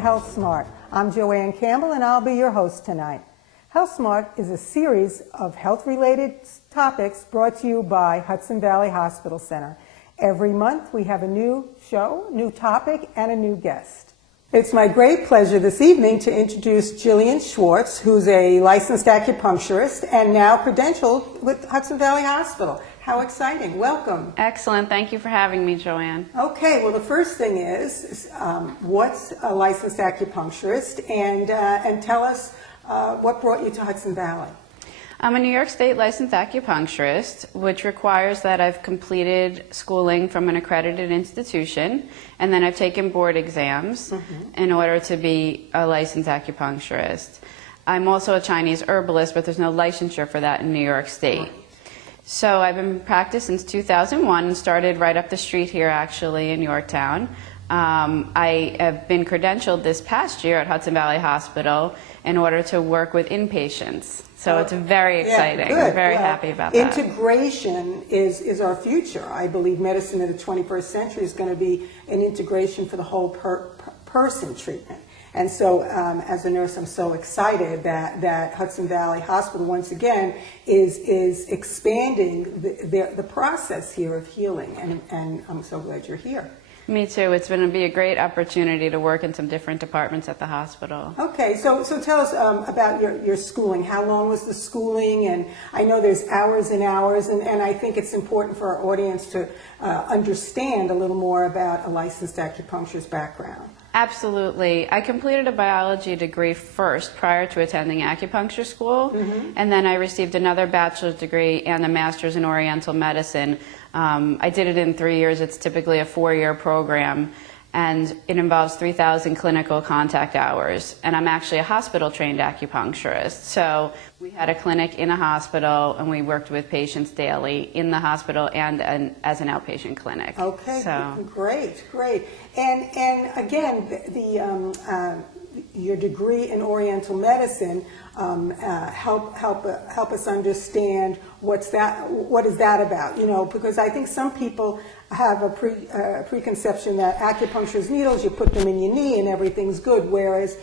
to Health Smart. I'm Joanne Campbell and I'll be your host tonight. Health Smart is a series of health-related topics brought to you by Hudson Valley Hospital Center. Every month we have a new show, new topic, and a new guest. It's my great pleasure this evening to introduce Jillian Schwartz, who's a licensed acupuncturist and now credentialed with Hudson Valley Hospital. How exciting. Welcome. Excellent. Thank you for having me, Joanne. Okay, well, the first thing is what's a licensed acupuncturist, and tell us what brought you to Hudson Valley? I'm a New York State licensed acupuncturist, which requires that I've completed schooling from an accredited institution, and then I've taken board exams in order to be a licensed acupuncturist. I'm also a Chinese herbalist, but there's no licensure for that in New York State. So I've been in practice since 2001 and started right up the street here, actually, in Yorktown. I have been credentialed this past year at Hudson Valley Hospital in order to work with inpatients. So it's very exciting. Yeah, I'm very happy about that. Integration is our future. I believe medicine in the 21st century is going to be an integration for the whole person treatment. And so as a nurse, I'm so excited that Hudson Valley Hospital, once again, is expanding the process here of healing. And I'm so glad you're here. Me too. It's going to be a great opportunity to work in some different departments at the hospital. Okay, so tell us about your schooling. How long was the schooling? And I know there's hours and hours, and I think it's important for our audience to understand a little more about a licensed acupuncturist background. Absolutely. I completed a biology degree first prior to attending acupuncture school, and then I received another bachelor's degree and a master's in Oriental medicine. I did it in 3 years. It's typically a 4-year program, and it involves 3,000 clinical contact hours. And I'm actually a hospital-trained acupuncturist. So we had a clinic in a hospital, and we worked with patients daily in the hospital and as an outpatient clinic. Okay, so. Great. And again, your degree in Oriental medicine help us understand what is that about? You know, because I think some people have a preconception that acupuncture is needles, you put them in your knee and everything's good, whereas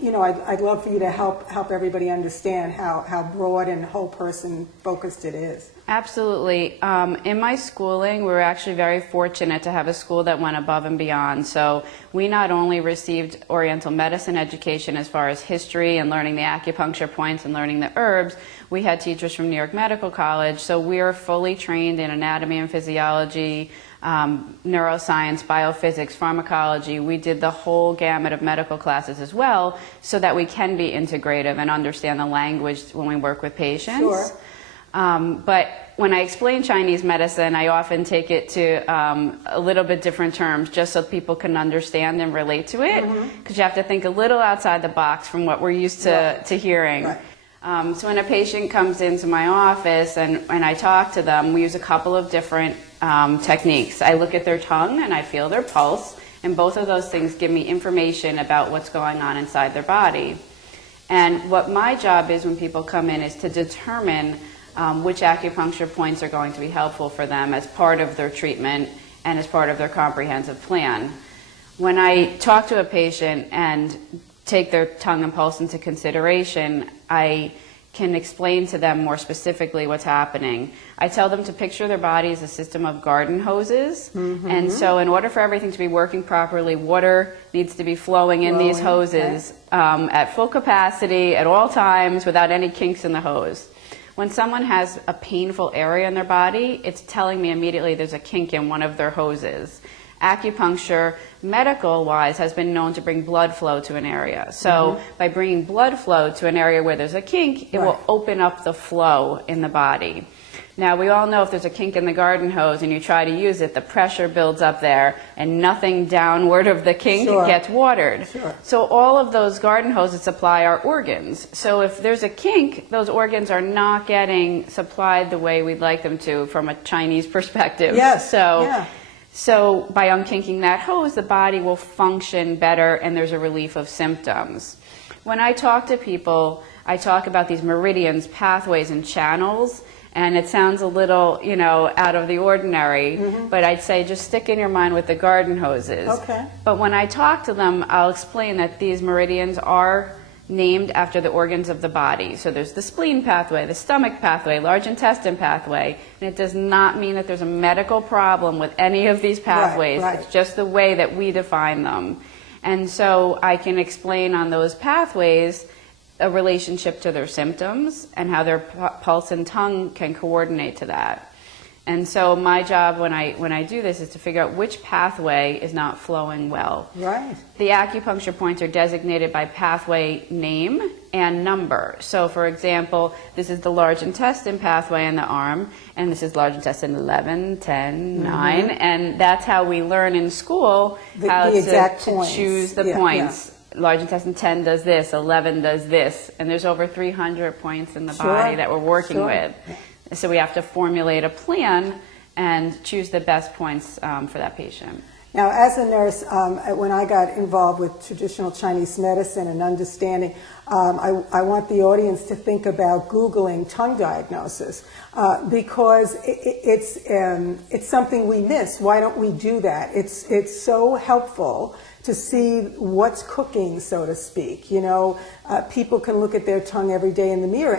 you know, I'd love for you to help everybody understand how broad and whole person focused it is. Absolutely. In my schooling, we were actually very fortunate to have a school that went above and beyond. So we not only received Oriental medicine education as far as history and learning the acupuncture points and learning the herbs, we had teachers from New York Medical College, so we are fully trained in anatomy and physiology, neuroscience, biophysics, pharmacology. We did the whole gamut of medical classes as well, so that we can be integrative and understand the language when we work with patients. Sure. But when I explain Chinese medicine, I often take it to a little bit different terms, just so people can understand and relate to it, because you have to think a little outside the box from what we're used to hearing. Right. So when a patient comes into my office and I talk to them, we use a couple of different techniques. I look at their tongue and I feel their pulse, and both of those things give me information about what's going on inside their body. And what my job is when people come in is to determine which acupuncture points are going to be helpful for them as part of their treatment and as part of their comprehensive plan. When I talk to a patient and take their tongue and pulse into consideration, I can explain to them more specifically what's happening. I tell them to picture their body as a system of garden hoses, and so in order for everything to be working properly, water needs to be flowing in these hoses at full capacity at all times without any kinks in the hose. When someone has a painful area in their body, it's telling me immediately there's a kink in one of their hoses. Acupuncture, medical-wise, has been known to bring blood flow to an area. So by bringing blood flow to an area where there's a kink, it will open up the flow in the body. Now, we all know if there's a kink in the garden hose and you try to use it, the pressure builds up there and nothing downward of the kink gets watered. So all of those garden hoses supply our organs. So if there's a kink, those organs are not getting supplied the way we'd like them to from a Chinese perspective. So by unkinking that hose, the body will function better and there's a relief of symptoms. When I talk to people, I talk about these meridians, pathways, and channels. And it sounds a little, you know, out of the ordinary, but I'd say just stick in your mind with the garden hoses. Okay. But when I talk to them, I'll explain that these meridians are named after the organs of the body. So there's the spleen pathway, the stomach pathway, large intestine pathway, and it does not mean that there's a medical problem with any of these pathways. Right. It's just the way that we define them. And so I can explain on those pathways a relationship to their symptoms and how their pulse and tongue can coordinate to that. And so my job when I do this is to figure out which pathway is not flowing well. Right. The acupuncture points are designated by pathway name and number. So for example, this is the large intestine pathway in the arm, and this is large intestine 11, 10, 9, and that's how we learn in school how to choose the points. Yeah. Large intestine 10 does this, 11 does this, and there's over 300 points in the body that we're working with. Yeah. So we have to formulate a plan and choose the best points for that patient. Now, as a nurse, when I got involved with traditional Chinese medicine and understanding, I want the audience to think about Googling tongue diagnosis because it's something we miss. Why don't we do that? It's so helpful to see what's cooking, so to speak. You know, people can look at their tongue every day in the mirror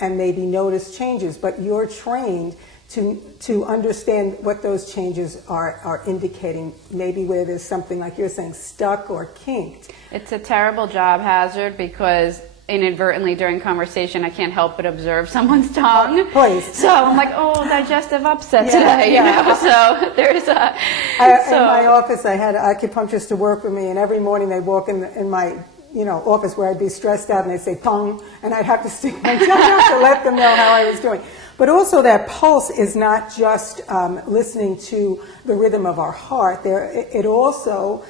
and maybe notice changes, but you're trained to understand what those changes are indicating, maybe where there's something, like you're saying, stuck or kinked. It's a terrible job hazard because inadvertently during conversation I can't help but observe someone's tongue. Please. So I'm like, oh, digestive upset today, you know. So there's a... In my office I had acupuncturists to work with me, and every morning they'd walk in my office where I'd be stressed out, and they'd say tongue, and I'd have to stick my tongue out to let them know how I was doing. But also that pulse is not just listening to the rhythm of our heart. It also,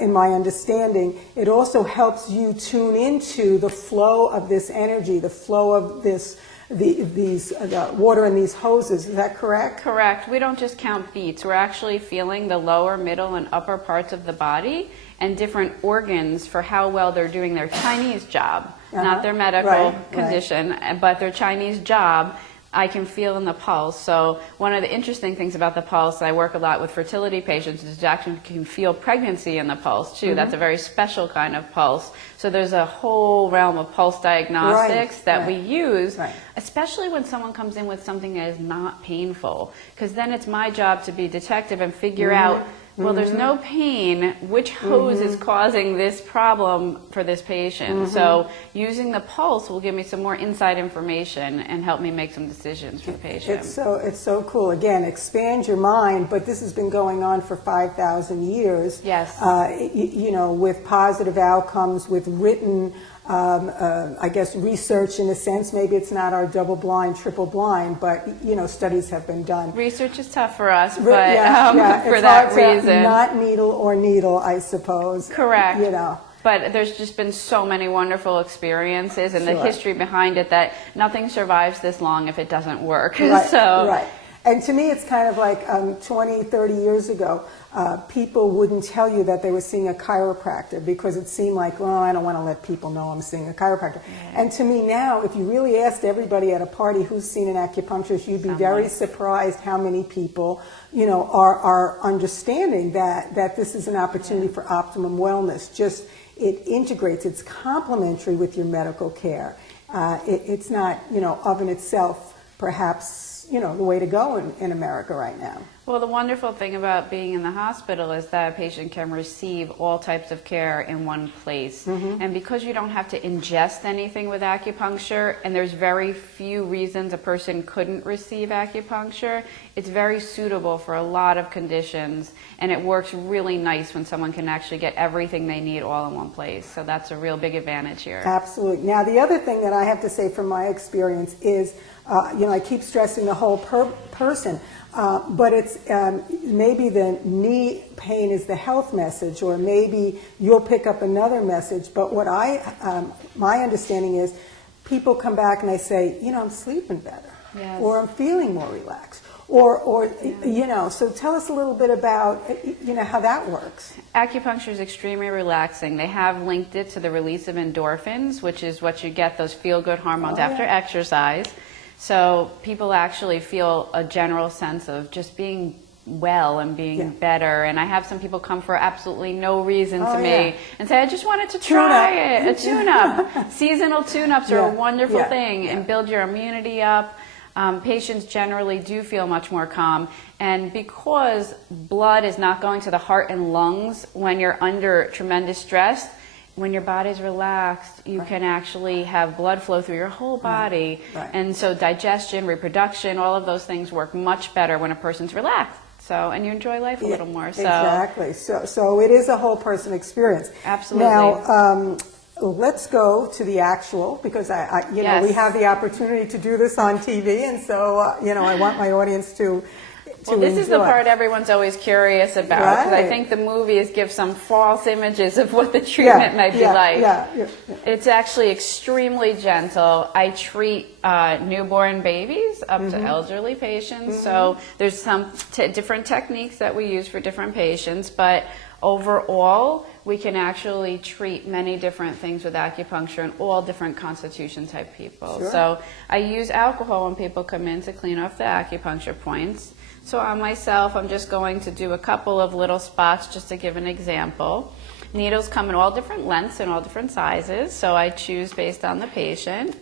in my understanding, it also helps you tune into the flow of this energy, the flow of these water in these hoses. Is that correct? Correct. We don't just count beats. We're actually feeling the lower, middle, and upper parts of the body and different organs for how well they're doing their Chinese job, not their medical condition, but their Chinese job. I can feel in the pulse. So one of the interesting things about the pulse, I work a lot with fertility patients, is you actually can feel pregnancy in the pulse too. That's a very special kind of pulse. So there's a whole realm of pulse diagnostics that we use, especially when someone comes in with something that is not painful, because then it's my job to be detective and figure out, well, there's no pain. Which hose is causing this problem for this patient? So using the pulse will give me some more inside information and help me make some decisions for the patient. It's so cool. Again, expand your mind, but this has been going on for 5,000 years. Yes. With positive outcomes, with written I guess research in a sense. Maybe it's not our double blind, triple blind, but studies have been done. Research is tough for us, but for that reason. Not needle or needle, I suppose. Correct. But there's just been so many wonderful experiences and the history behind it that nothing survives this long if it doesn't work. Right. And to me, it's kind of like 20, 30 years ago, people wouldn't tell you that they were seeing a chiropractor because it seemed like, well, I don't want to let people know I'm seeing a chiropractor. And to me now, if you really asked everybody at a party who's seen an acupuncturist, you'd be very surprised how many people, are understanding that this is an opportunity for optimum wellness. Just it integrates, it's complementary with your medical care. It's not, of in itself, perhaps, the way to go in America right now. Well, the wonderful thing about being in the hospital is that a patient can receive all types of care in one place. And because you don't have to ingest anything with acupuncture, and there's very few reasons a person couldn't receive acupuncture, it's very suitable for a lot of conditions, and it works really nice when someone can actually get everything they need all in one place. So that's a real big advantage here. Absolutely. Now, the other thing that I have to say from my experience is, I keep stressing the whole person, but it's maybe the knee pain is the health message, or maybe you'll pick up another message. But what my understanding is, people come back and they say, I'm sleeping better, or I'm feeling more relaxed, or So tell us a little bit about how that works. Acupuncture is extremely relaxing. They have linked it to the release of endorphins, which is what you get, those feel-good hormones after exercise. So people actually feel a general sense of just being well and being better. And I have some people come for absolutely no reason to me and say, I just wanted to try it. A tune-up. Seasonal tune-ups are a wonderful thing and build your immunity up. Patients generally do feel much more calm. And because blood is not going to the heart and lungs when you're under tremendous stress, when your body's relaxed, you can actually have blood flow through your whole body. And so digestion, reproduction, all of those things work much better when a person's relaxed. So, and you enjoy life a little more. So. Exactly. So it is a whole person experience. Absolutely. Now, let's go to the actual, because you know, we have the opportunity to do this on TV, and so you know, I want my audience to. Well, this is the part everyone's always curious about, because I think the movies give some false images of what the treatment might be like. It's actually extremely gentle. I treat newborn babies up to elderly patients, so there's some different techniques that we use for different patients, but overall, we can actually treat many different things with acupuncture in all different constitution type people. So I use alcohol when people come in to clean off the acupuncture points. So on myself, I'm just going to do a couple of little spots just to give an example. Needles come in all different lengths and all different sizes, so I choose based on the patient.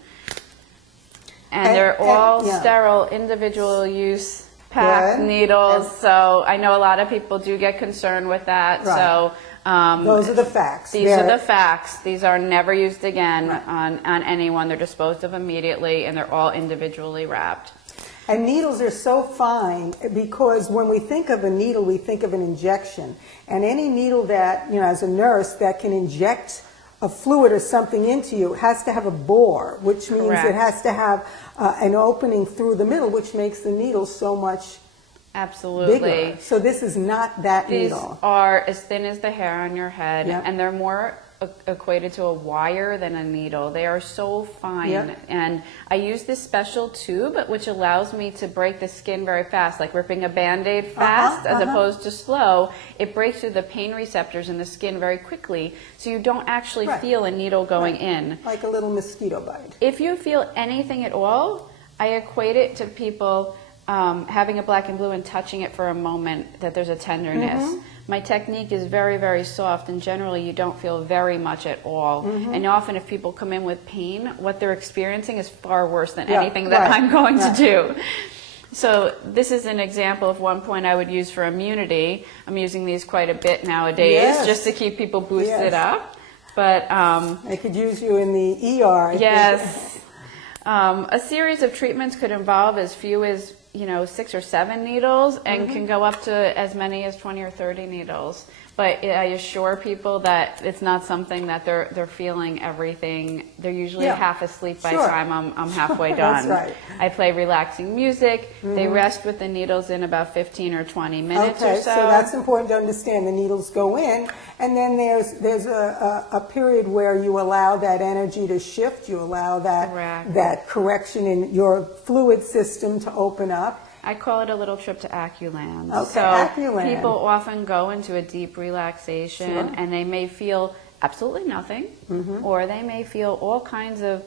And they're all sterile, individual use packed needles, so I know a lot of people do get concerned with that. So those are the facts. These are the facts. These are never used again on anyone. They're disposed of immediately, and they're all individually wrapped. And needles are so fine because when we think of a needle, we think of an injection. And any needle that, you know, as a nurse, that can inject a fluid or something into you has to have a bore, which means it has to have an opening through the middle, which makes the needle so much bigger. So this is not that needle. These are as thin as the hair on your head, and they're more equated to a wire than a needle. They are so fine, and I use this special tube which allows me to break the skin very fast, like ripping a Band-Aid fast as opposed to slow. It breaks through the pain receptors in the skin very quickly, so you don't actually feel a needle going in. Like a little mosquito bite. If you feel anything at all, I equate it to people having a black and blue and touching it for a moment, that there's a tenderness. My technique is very, very soft, and generally you don't feel very much at all. And often if people come in with pain, what they're experiencing is far worse than anything that I'm going to do. So this is an example of one point I would use for immunity. I'm using these quite a bit nowadays just to keep people boosted up. But I could use you in the ER. A series of treatments could involve as few as 6 or 7 needles, and can go up to as many as 20 or 30 needles. But I assure people that it's not something that they're feeling everything. They're usually half asleep by the time I'm halfway done. I play relaxing music. They rest with the needles in about 15 or 20 minutes or so. So that's important to understand. The needles go in, and then there's a period where you allow that energy to shift. You allow that correction in your fluid system to open up. I call it a little trip to Aculand. People often go into a deep relaxation, and they may feel absolutely nothing, or they may feel all kinds of,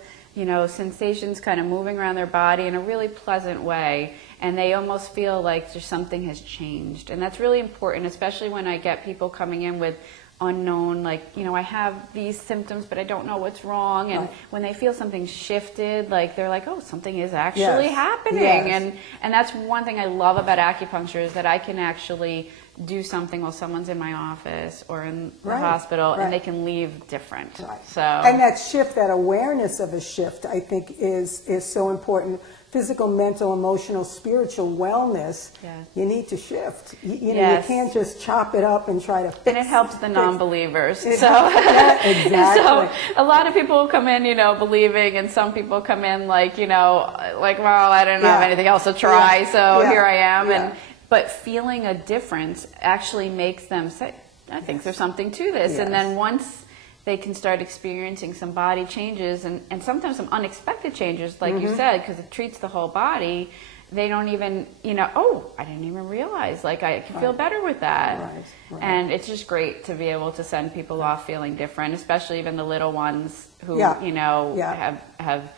sensations kind of moving around their body in a really pleasant way, and they almost feel like just something has changed. And that's really important, especially when I get people coming in with unknown, like, I have these symptoms, but I don't know what's wrong. And when they feel something shifted, like, they're like, oh, something is actually happening. And that's one thing I love about acupuncture, is that I can actually do something while someone's in my office or in the hospital, and they can leave different. So, and that shift, that awareness of a shift, I think is so important. Physical, mental, emotional, spiritual wellness, you need to shift. You can't just chop it up and try to fix it. And it helps the non-believers. So exactly. A lot of people come in, believing, and some people come in like, well, I don't have anything else to try, so here I am. But feeling a difference actually makes them say, I think there's something to this. And then once they can start experiencing some body changes, and sometimes some unexpected changes, like you said, because it treats the whole body. They don't even, oh, I didn't even realize, like, I can feel better with that. And it's just great to be able to send people off feeling different, especially even the little ones who, have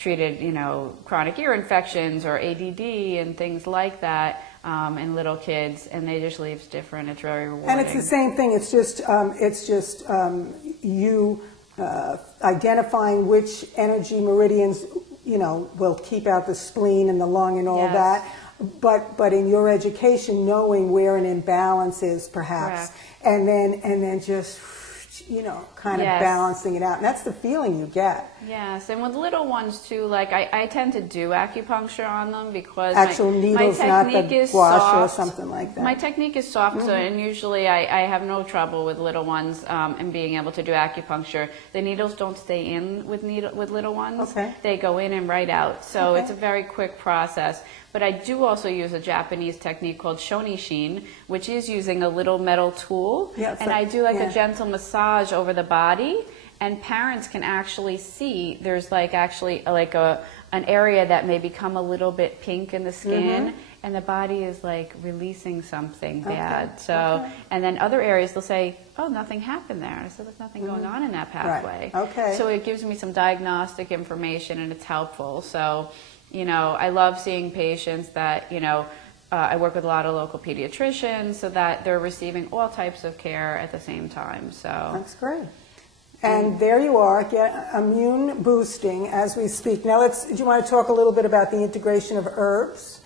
treated, chronic ear infections or ADD and things like that in little kids, and they just leaves different. It's very rewarding. And it's the same thing. It's just you identifying which energy meridians, will keep out the spleen and the lung and all that. But in your education, knowing where an imbalance is, perhaps, and then just kind of balancing it out. And that's the feeling you get. Yes, and with little ones too, like I tend to do acupuncture on them because actual needles, my not the is gouache soft. or something like that. My technique is soft, so, and usually I have no trouble with little ones and being able to do acupuncture. The needles don't stay in with little ones. Okay. They go in and right out, so it's a very quick process. But I do also use a Japanese technique called shonishin, which is using a little metal tool, and I do a gentle massage over the body, and parents can actually see there's an area that may become a little bit pink in the skin, and the body is like releasing something bad. So, and then other areas they'll say, oh, nothing happened there. I said, there's nothing going on in that pathway. Right. Okay. So it gives me some diagnostic information, and it's helpful. So, I love seeing patients that, I work with a lot of local pediatricians so that they're receiving all types of care at the same time. So that's great. And there you are, get immune boosting as we speak. Now do you want to talk a little bit about the integration of herbs?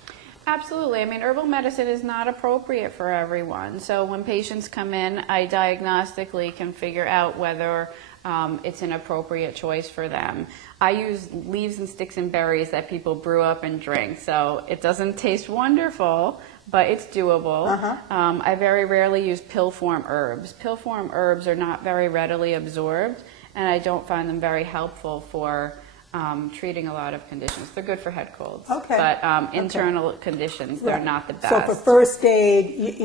Absolutely. I mean, herbal medicine is not appropriate for everyone. So when patients come in, I diagnostically can figure out whether it's an appropriate choice for them. I use leaves and sticks and berries that people brew up and drink. So it doesn't taste wonderful, but it's doable. I very rarely use pill form herbs. Pill form herbs are not very readily absorbed, and I don't find them very helpful for treating a lot of conditions. They're good for head colds, but internal conditions, they're not the best. So for first aid,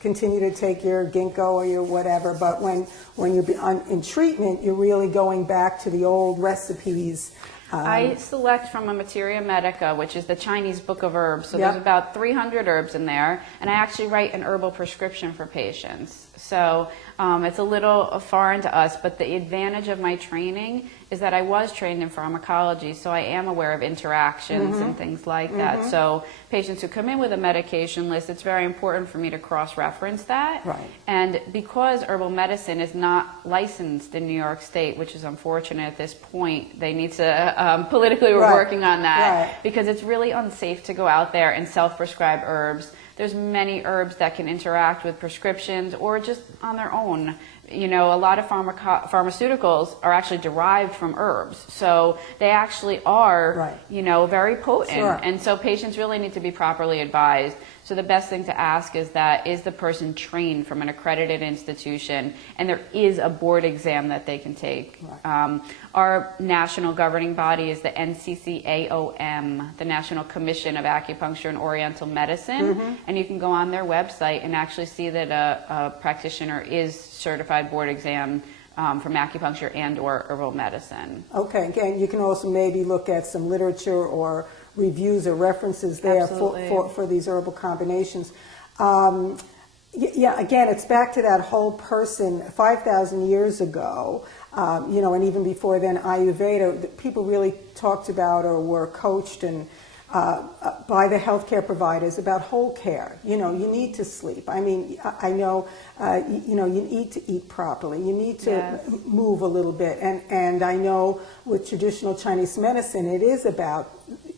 continue to take your ginkgo or your whatever, but when you're in treatment, you're really going back to the old recipes. I select from a Materia Medica, which is the Chinese book of herbs. So there's about 300 herbs in there, and I actually write an herbal prescription for patients. So it's a little foreign to us, but the advantage of my training is that I was trained in pharmacology, so I am aware of interactions and things like that. So patients who come in with a medication list, it's very important for me to cross-reference that. Right. And because herbal medicine is not licensed in New York State, which is unfortunate at this point, they need to, politically we're working on that, because it's really unsafe to go out there and self-prescribe herbs. There's many herbs that can interact with prescriptions or just on their own. A lot of pharmaceuticals are actually derived from herbs. So they actually are, very potent. And so patients really need to be properly advised. So the best thing to ask is the person trained from an accredited institution, and there is a board exam that they can take. Our national governing body is the NCCAOM, the National Commission of Acupuncture and Oriental Medicine, and you can go on their website and actually see that a practitioner is certified board exam from acupuncture and or herbal medicine. Okay, and you can also maybe look at some literature or reviews or references there for these herbal combinations. Again, it's back to that whole person 5,000 years ago, and even before then, Ayurveda, people really talked about or were coached and by the healthcare providers about whole care. You need to sleep. I mean, I know, you need to eat properly. You need to move a little bit. And I know with traditional Chinese medicine, it is about,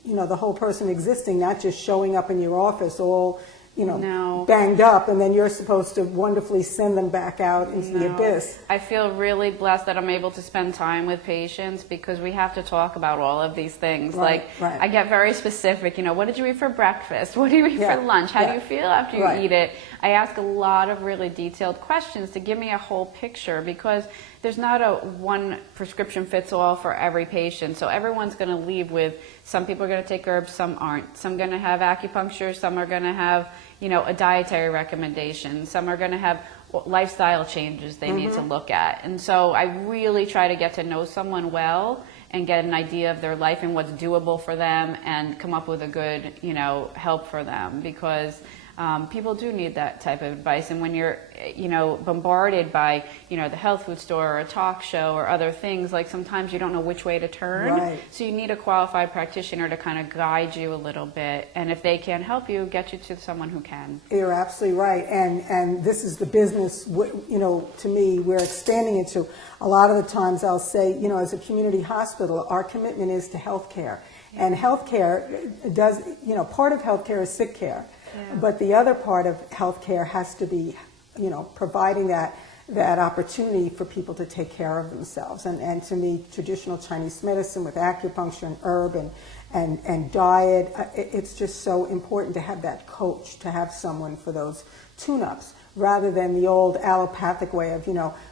the whole person existing, not just showing up in your office all, banged up, and then you're supposed to wonderfully send them back out into the abyss. I feel really blessed that I'm able to spend time with patients because we have to talk about all of these things. I get very specific, what did you eat for breakfast? What do you eat for lunch? How do you feel after you eat it? I ask a lot of really detailed questions to give me a whole picture because there's not a one prescription fits all for every patient. So everyone's going to leave with, some people are going to take herbs, some aren't. Some are going to have acupuncture, some are going to have, a dietary recommendation. Some are going to have lifestyle changes they need to look at. And so I really try to get to know someone well and get an idea of their life and what's doable for them and come up with a good, help for them because people do need that type of advice. And when you're, bombarded by, the health food store or a talk show or other things, like sometimes you don't know which way to turn. Right. So you need a qualified practitioner to kind of guide you a little bit. And if they can't help you, get you to someone who can. You're absolutely right. And this is the business, to me, we're expanding into. A lot of the times I'll say, as a community hospital, our commitment is to healthcare. And healthcare does, part of healthcare is sick care. Yeah. But the other part of healthcare has to be, providing that opportunity for people to take care of themselves. And to me, traditional Chinese medicine with acupuncture and herb and diet, it's just so important to have that coach, to have someone for those tune-ups, rather than the old allopathic way of,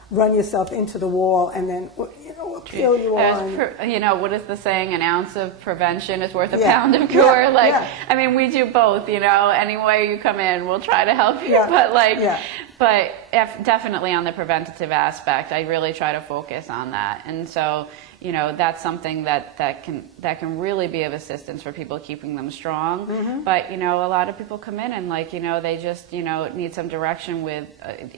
run yourself into the wall and then, we'll kill you on. What is the saying? An ounce of prevention is worth a pound of cure. I mean, we do both, any way you come in, we'll try to help you. Yeah. But definitely on the preventative aspect, I really try to focus on that. And so, that's something that can really be of assistance for people, keeping them strong. Mm-hmm. But, a lot of people come in and they just, need some direction with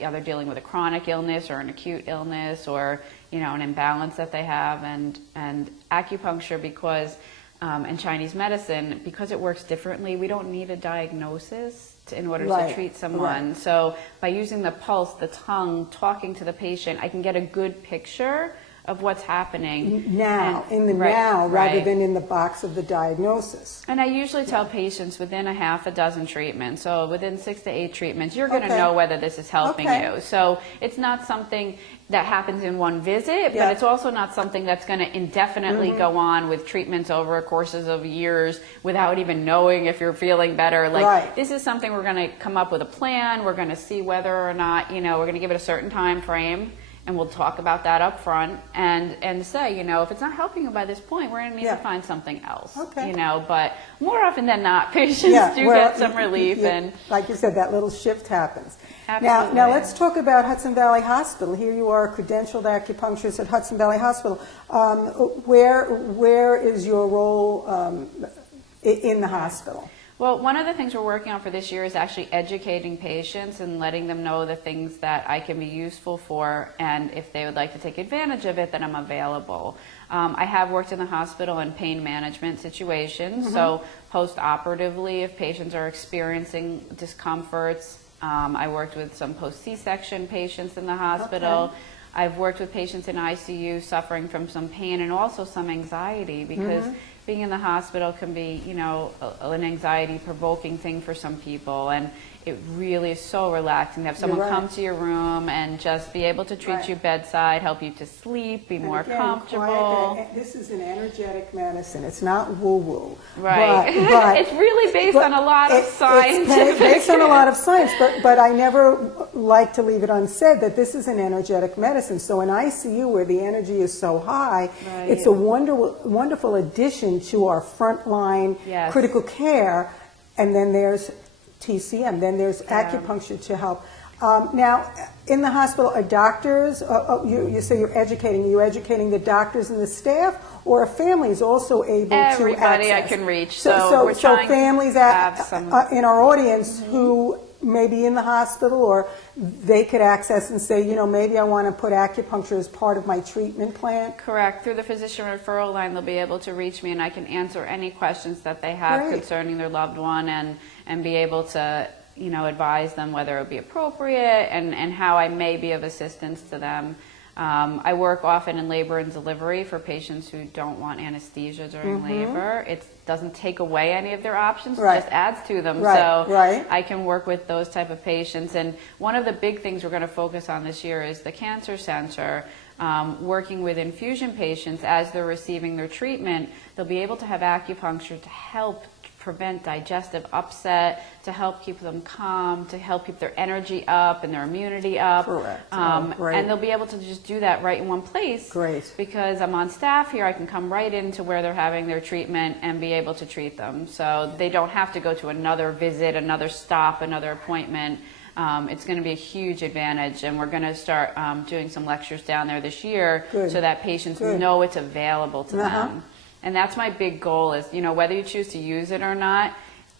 either dealing with a chronic illness or an acute illness or, an imbalance that they have. And acupuncture, because, and Chinese medicine, because it works differently, we don't need a diagnosis in order to treat someone. Right. So by using the pulse, the tongue, talking to the patient, I can get a good picture of what's happening now, rather than in the box of the diagnosis. And I usually tell patients within a half a dozen treatments, so within 6 to 8 treatments, you're going to know whether this is helping you. So it's not something that happens in one visit, but it's also not something that's going to indefinitely go on with treatments over courses of years without even knowing if you're feeling better. This is something we're going to come up with a plan. We're going to see whether or not, we're going to give it a certain time frame. And we'll talk about that up front and say, if it's not helping you by this point, we're going to need to find something else. Okay. But more often than not, patients get some relief. And like you said, that little shift happens. Absolutely. Now let's talk about Hudson Valley Hospital. Here you are, a credentialed acupuncturist at Hudson Valley Hospital. Where is your role in the hospital? Well, one of the things we're working on for this year is actually educating patients and letting them know the things that I can be useful for, and if they would like to take advantage of it, then I'm available. I have worked in the hospital in pain management situations, so post-operatively, if patients are experiencing discomforts, I worked with some post-C-section patients in the hospital. Okay. I've worked with patients in ICU suffering from some pain and also some anxiety, because being in the hospital can be, an anxiety-provoking thing for some people, and it really is so relaxing to have someone come to your room and just be able to treat you bedside, help you to sleep, be more comfortable. This is an energetic medicine. It's not woo-woo. Right. But it's really based on a lot of science. It's based on a lot of science, but I never like to leave it unsaid that this is an energetic medicine. So in ICU, where the energy is so high, it's a wonderful addition to our frontline critical care. And then there's TCM, then there's acupuncture to help. Now, in the hospital, are doctors, you say you're educating. Are you educating the doctors and the staff, or are families also able to access? Everybody I can reach. So we're trying families to have some in our audience who may be in the hospital, or they could access and say, maybe I want to put acupuncture as part of my treatment plan? Correct. Through the physician referral line, they'll be able to reach me, and I can answer any questions that they have concerning their loved one, and be able to, advise them whether it would be appropriate and how I may be of assistance to them. I work often in labor and delivery for patients who don't want anesthesia during labor. It doesn't take away any of their options, it just adds to them. So I can work with those type of patients. And one of the big things we're going to focus on this year is the cancer center. Working with infusion patients as they're receiving their treatment, they'll be able to have acupuncture to help prevent digestive upset, to help keep them calm, to help keep their energy up and their immunity up. Correct. And they'll be able to just do that right in one place. Great. Because I'm on staff here, I can come right into where they're having their treatment and be able to treat them. So they don't have to go to another visit, another stop, another appointment. It's going to be a huge advantage, and we're going to start doing some lectures down there this year so that patients know it's available to them. And that's my big goal is, whether you choose to use it or not,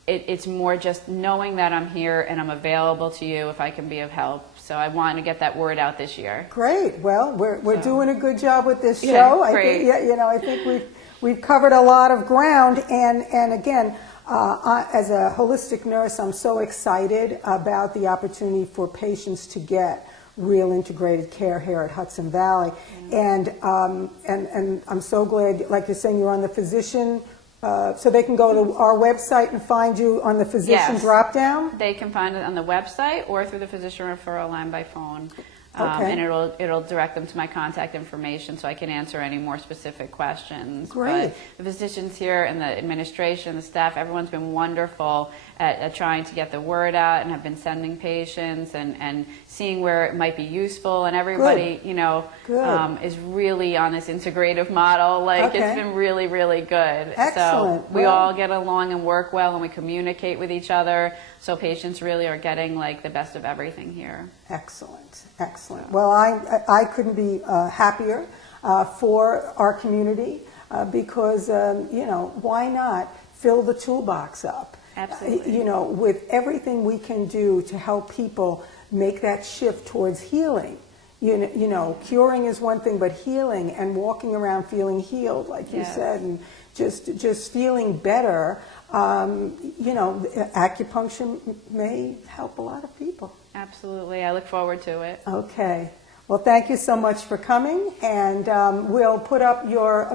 it's more just knowing that I'm here and I'm available to you if I can be of help. So I want to get that word out this year. Great. Well, we're doing a good job with this show. Yeah, great. I think we've covered a lot of ground. And again, as a holistic nurse, I'm so excited about the opportunity for patients to get real integrated care here at Hudson Valley. And I'm so glad, like you're saying, you're on the physician. So they can go to our website and find you on the physician drop-down? They can find it on the website or through the physician referral line by phone. Okay. And it'll direct them to my contact information so I can answer any more specific questions. Great. But the physicians here and the administration, the staff, everyone's been wonderful at trying to get the word out and have been sending patients and seeing where it might be useful. And everybody, is really on this integrative model. Like, it's been really, really good. Excellent. So we all get along and work well, and we communicate with each other. So patients really are getting like the best of everything here. Excellent, excellent. Well, I couldn't be happier for our community because, why not fill the toolbox up? Absolutely. With everything we can do to help people make that shift towards healing. Curing is one thing, but healing and walking around feeling healed, like you said, and just feeling better. Acupuncture may help a lot of people. Absolutely. I look forward to it. Okay. Well, thank you so much for coming, and we'll put up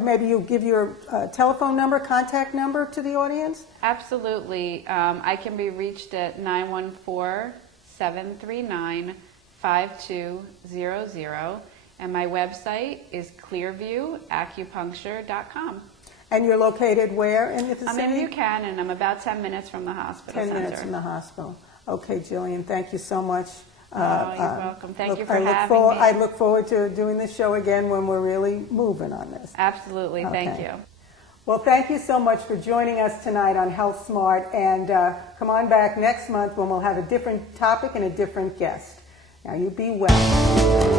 maybe you give your telephone number, contact number to the audience? Absolutely. I can be reached at 914-739-5200, and my website is clearviewacupuncture.com. And you're located where in the vicinity? I'm in Buchanan. I'm about 10 minutes from the hospital 10 center. minutes from the hospital. Okay, Jillian, thank you so much. You're welcome. Thank you for having me. I look forward to doing this show again when we're really moving on this. Absolutely. Okay. Thank you. Well, thank you so much for joining us tonight on Health Smart, and come on back next month when we'll have a different topic and a different guest. Now, you be well.